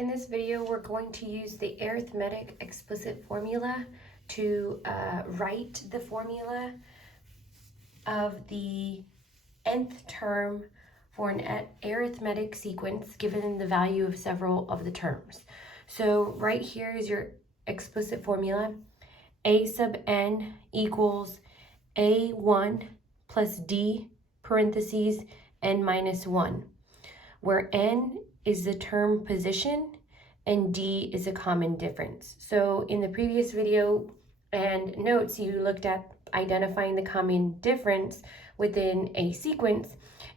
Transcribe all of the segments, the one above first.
In this video, we're going to use the arithmetic explicit formula to write the formula of the nth term for an arithmetic sequence given the value of several of the terms. So right here is your explicit formula. A sub n equals a1 plus d parentheses n minus 1, where n is the term position and d is a common difference. So in the previous video and notes, you looked at identifying the common difference within a sequence.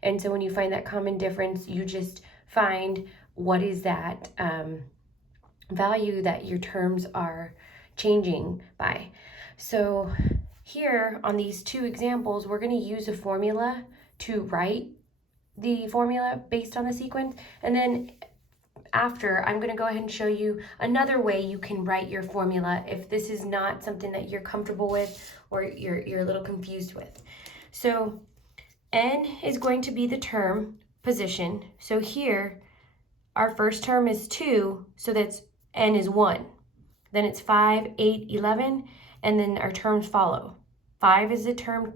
And so when you find that common difference, you just find what is that value that your terms are changing by. So here on these two examples, we're going to use a formula to write the formula based on the sequence, and then after I'm going to go ahead and show you another way you can write your formula if this is not something that you're comfortable with or you're a little confused with. So n is going to be the term position. So here our first term is 2, so that's n is 1. Then it's 5, 8, 11, and then our terms follow. 5 is the term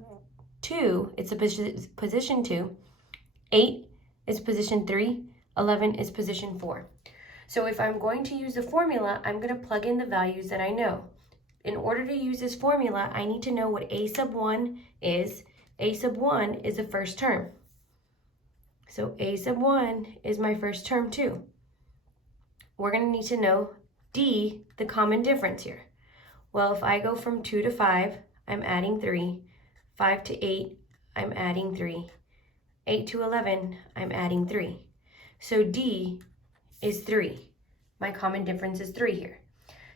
2, it's a position 2. 8 is position 3, 11 is position 4. So if I'm going to use a formula, I'm going to plug in the values that I know. In order to use this formula, I need to know what a sub 1 is. A sub 1 is the first term. So a sub 1 is my first term too. We're going to need to know d, the common difference here. Well, if I go from 2 to 5, I'm adding 3. 5 to 8, I'm adding 3. 8 to 11, I'm adding 3. So d is 3. My common difference is 3 here.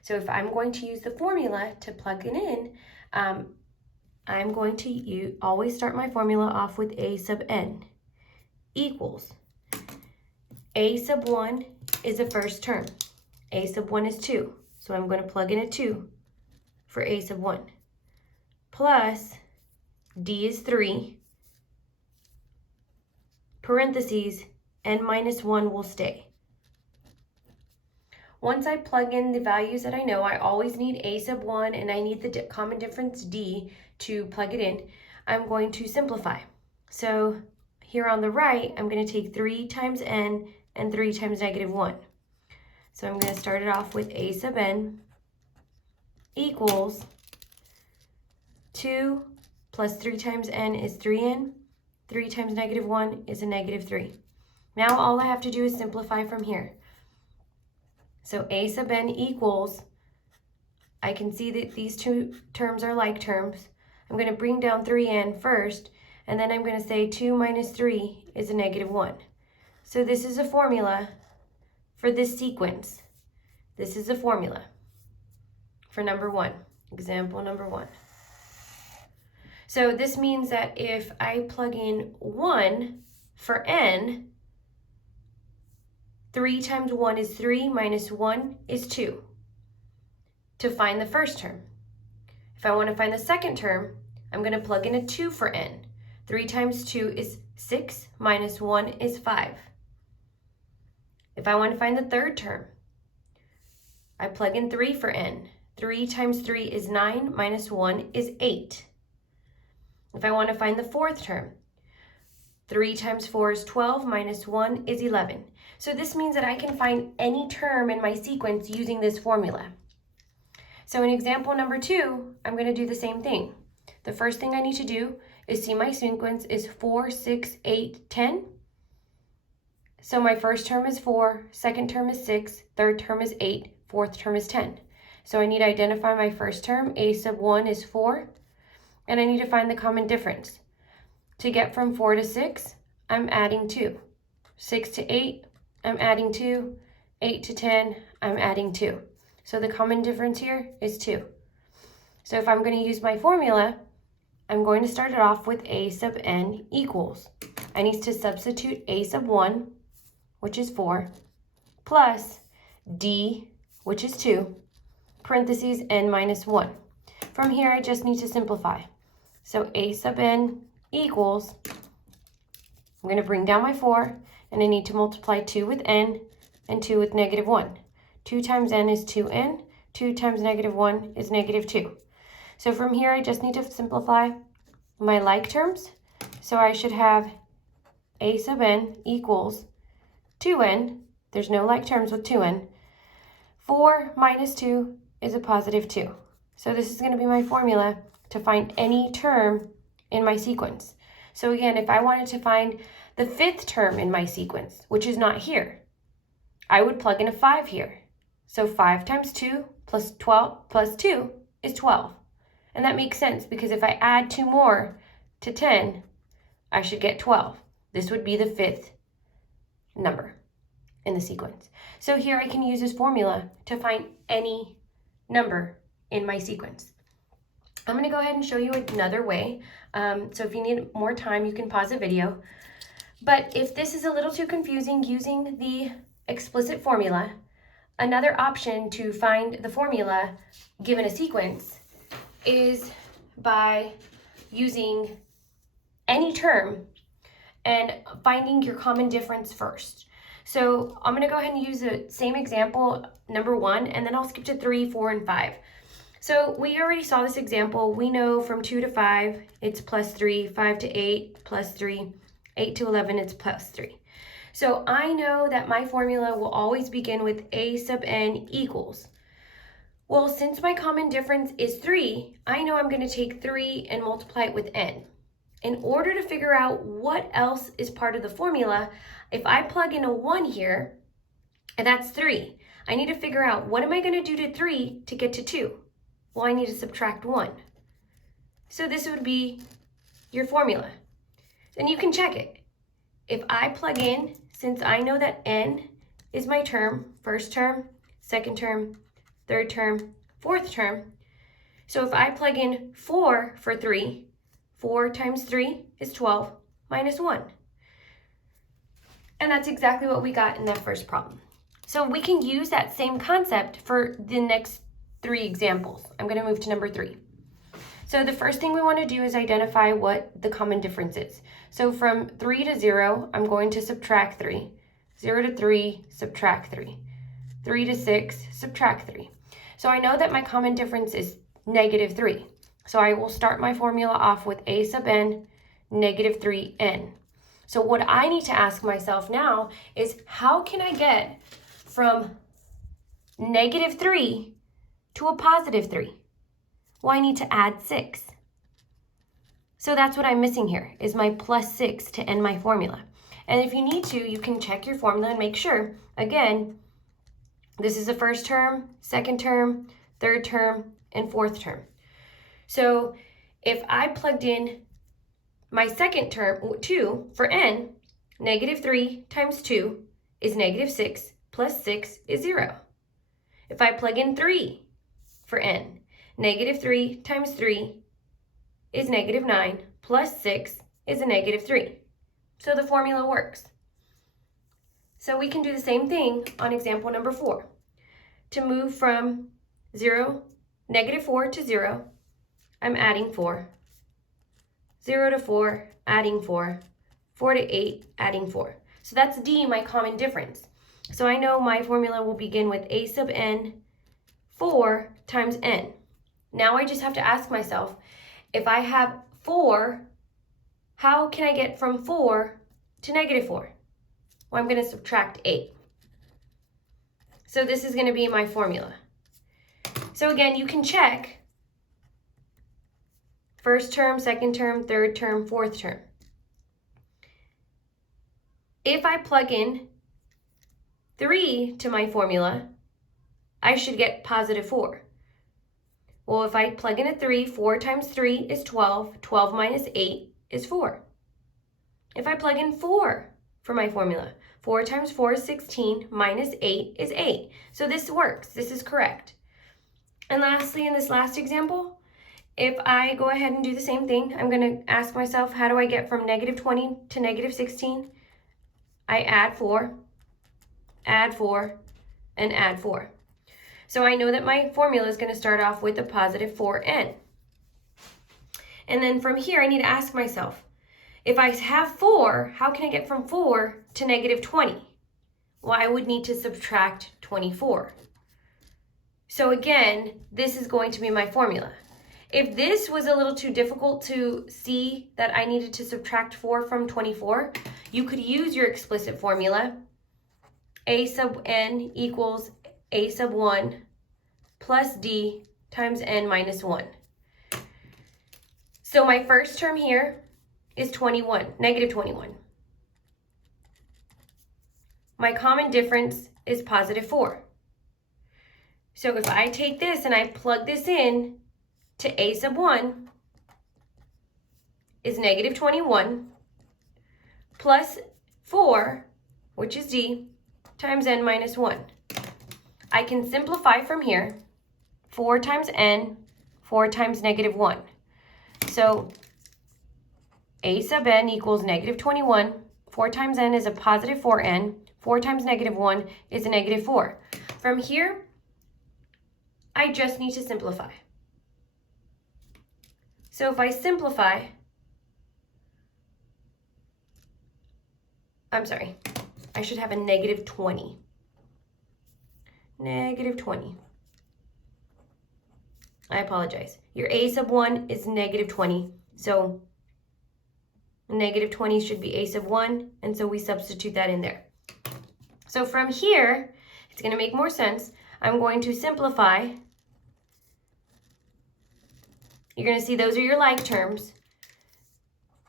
So if I'm going to use the formula to plug it in, I'm going to always start my formula off with a sub n equals. A sub 1 is the first term. A sub 1 is 2. So I'm going to plug in a 2 for a sub 1. Plus d is 3. Parentheses, n minus 1 will stay. Once I plug in the values that I know, I always need a sub 1 and I need the common difference d to plug it in. I'm going to simplify. So here on the right, I'm going to take 3 times n and 3 times negative 1. So I'm going to start it off with a sub n equals 2 plus 3 times n is 3n. 3 times negative 1 is a negative 3. Now all I have to do is simplify from here. So a sub n equals, I can see that these two terms are like terms. I'm going to bring down 3n first, and then I'm going to say 2 minus 3 is a negative 1. So this is a formula for this sequence. This is a formula for number 1, example number 1. So this means that if I plug in 1 for n, 3 times 1 is 3 minus 1 is 2 to find the first term. If I want to find the second term, I'm going to plug in a 2 for n. 3 times 2 is 6 minus 1 is 5. If I want to find the third term, I plug in 3 for n. 3 times 3 is 9 minus 1 is 8. If I want to find the fourth term, 3 times 4 is 12 minus 1 is 11. So this means that I can find any term in my sequence using this formula. So in example number 2, I'm going to do the same thing. The first thing I need to do is see my sequence is 4, 6, 8, 10. So my first term is 4, second term is 6, third term is 8, fourth term is 10. So I need to identify my first term. A sub 1 is 4. And I need to find the common difference. To get from 4 to 6, I'm adding 2. 6 to 8, I'm adding 2. 8 to 10, I'm adding 2. So the common difference here is 2. So if I'm going to use my formula, I'm going to start it off with a sub n equals. I need to substitute a sub 1, which is 4, plus d, which is 2, parentheses n minus 1. From here, I just need to simplify. So a sub n equals, I'm going to bring down my 4, and I need to multiply 2 with n, and 2 with negative 1. 2 times n is 2n. 2 times negative 1 is negative 2. So from here, I just need to simplify my like terms. So I should have a sub n equals 2n. There's no like terms with 2n. 4 minus 2 is a positive 2. So this is going to be my formula to find any term in my sequence. So again, if I wanted to find the 5th term in my sequence, which is not here, I would plug in a 5 here. So 5 times 2 plus 12 plus 2 is 12. And that makes sense because if I add 2 more to 10, I should get 12. This would be the 5th number in the sequence. So here I can use this formula to find any number in my sequence. I'm going to go ahead and show you another way. So if you need more time, you can pause the video. But if this is a little too confusing using the explicit formula, another option to find the formula given a sequence is by using any term and finding your common difference first. So I'm going to go ahead and use the same example, number 1, and then I'll skip to 3, 4, and 5. So we already saw this example. We know from 2 to 5, it's plus 3, 5 to 8, plus 3, 8 to 11, it's plus 3. So I know that my formula will always begin with a sub n equals. Well, since my common difference is 3, I know I'm going to take 3 and multiply it with n. In order to figure out what else is part of the formula, if I plug in a 1 here, and that's 3, I need to figure out what am I going to do to 3 to get to 2? Well, I need to subtract 1. So this would be your formula. And you can check it. If I plug in, since I know that n is my term, first term, second term, third term, fourth term. So if I plug in 4 for 3, 4 times 3 is 12 minus 1. And that's exactly what we got in that first problem. So we can use that same concept for the next 3 examples. I'm going to move to number 3. So the first thing we want to do is identify what the common difference is. So from 3 to 0, I'm going to subtract 3. 0 to 3, subtract 3. 3 to 6, subtract 3. So I know that my common difference is negative 3. So I will start my formula off with a sub n, negative 3n. So what I need to ask myself now is how can I get from negative 3 to a positive 3? Well, I need to add 6. So that's what I'm missing here, is my plus 6 to end my formula. And if you need to, you can check your formula and make sure, again, this is the first term, second term, third term, and fourth term. So if I plugged in my second term, 2, for n, negative 3 times 2 is negative 6, plus 6 is 0. If I plug in 3 for n, negative 3 times 3 is negative 9, plus 6 is a negative 3. So the formula works. So we can do the same thing on example number 4. To move from negative 4 to 0, I'm adding 4. 0 to 4, adding 4. 4 to 8, adding 4. So that's D, my common difference. So I know my formula will begin with a sub n, 4 times n. Now I just have to ask myself, if I have 4, how can I get from 4 to negative 4? Well, I'm going to subtract 8. So this is going to be my formula. So again, you can check first term, second term, third term, fourth term. If I plug in 3 to my formula, I should get positive 4. Well, if I plug in a 3, 4 times 3 is 12. 12 minus 8 is 4. If I plug in 4 for my formula, 4 times 4 is 16, minus 8 is 8. So this works. This is correct. And lastly, in this last example, if I go ahead and do the same thing, I'm going to ask myself, how do I get from negative 20 to negative 16? I add 4, and add 4. So I know that my formula is going to start off with a positive 4n. And then from here, I need to ask myself, if I have 4, how can I get from 4 to negative 20? well, I would need to subtract 24. So again, this is going to be my formula. If this was a little too difficult to see that I needed to subtract 4 from 24, you could use your explicit formula. A sub n equals A sub 1 plus d times n minus 1. So my first term here is 21, negative 21. My common difference is positive 4. So if I take this and I plug this in to A sub 1 is negative 21 plus 4, which is d, times n minus 1. I can simplify from here. 4 times n, 4 times negative 1. So A sub n equals negative 21. 4 times n is a positive 4n. 4 times negative 1 is a negative 4. From here, I just need to simplify. So if I simplify, I'm sorry, I should have a negative 20. Negative 20. I apologize. Your A sub 1 is negative 20. So negative 20 should be A sub 1. And so we substitute that in there. So from here, it's going to make more sense. I'm going to simplify. You're going to see those are your like terms.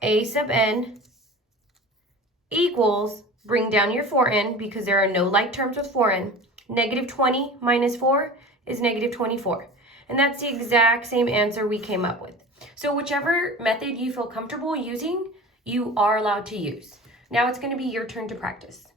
A sub n equals, bring down your 4n because there are no like terms with 4n. Negative 20 minus 4 is negative 24. And that's the exact same answer we came up with. So whichever method you feel comfortable using, you are allowed to use. Now it's going to be your turn to practice.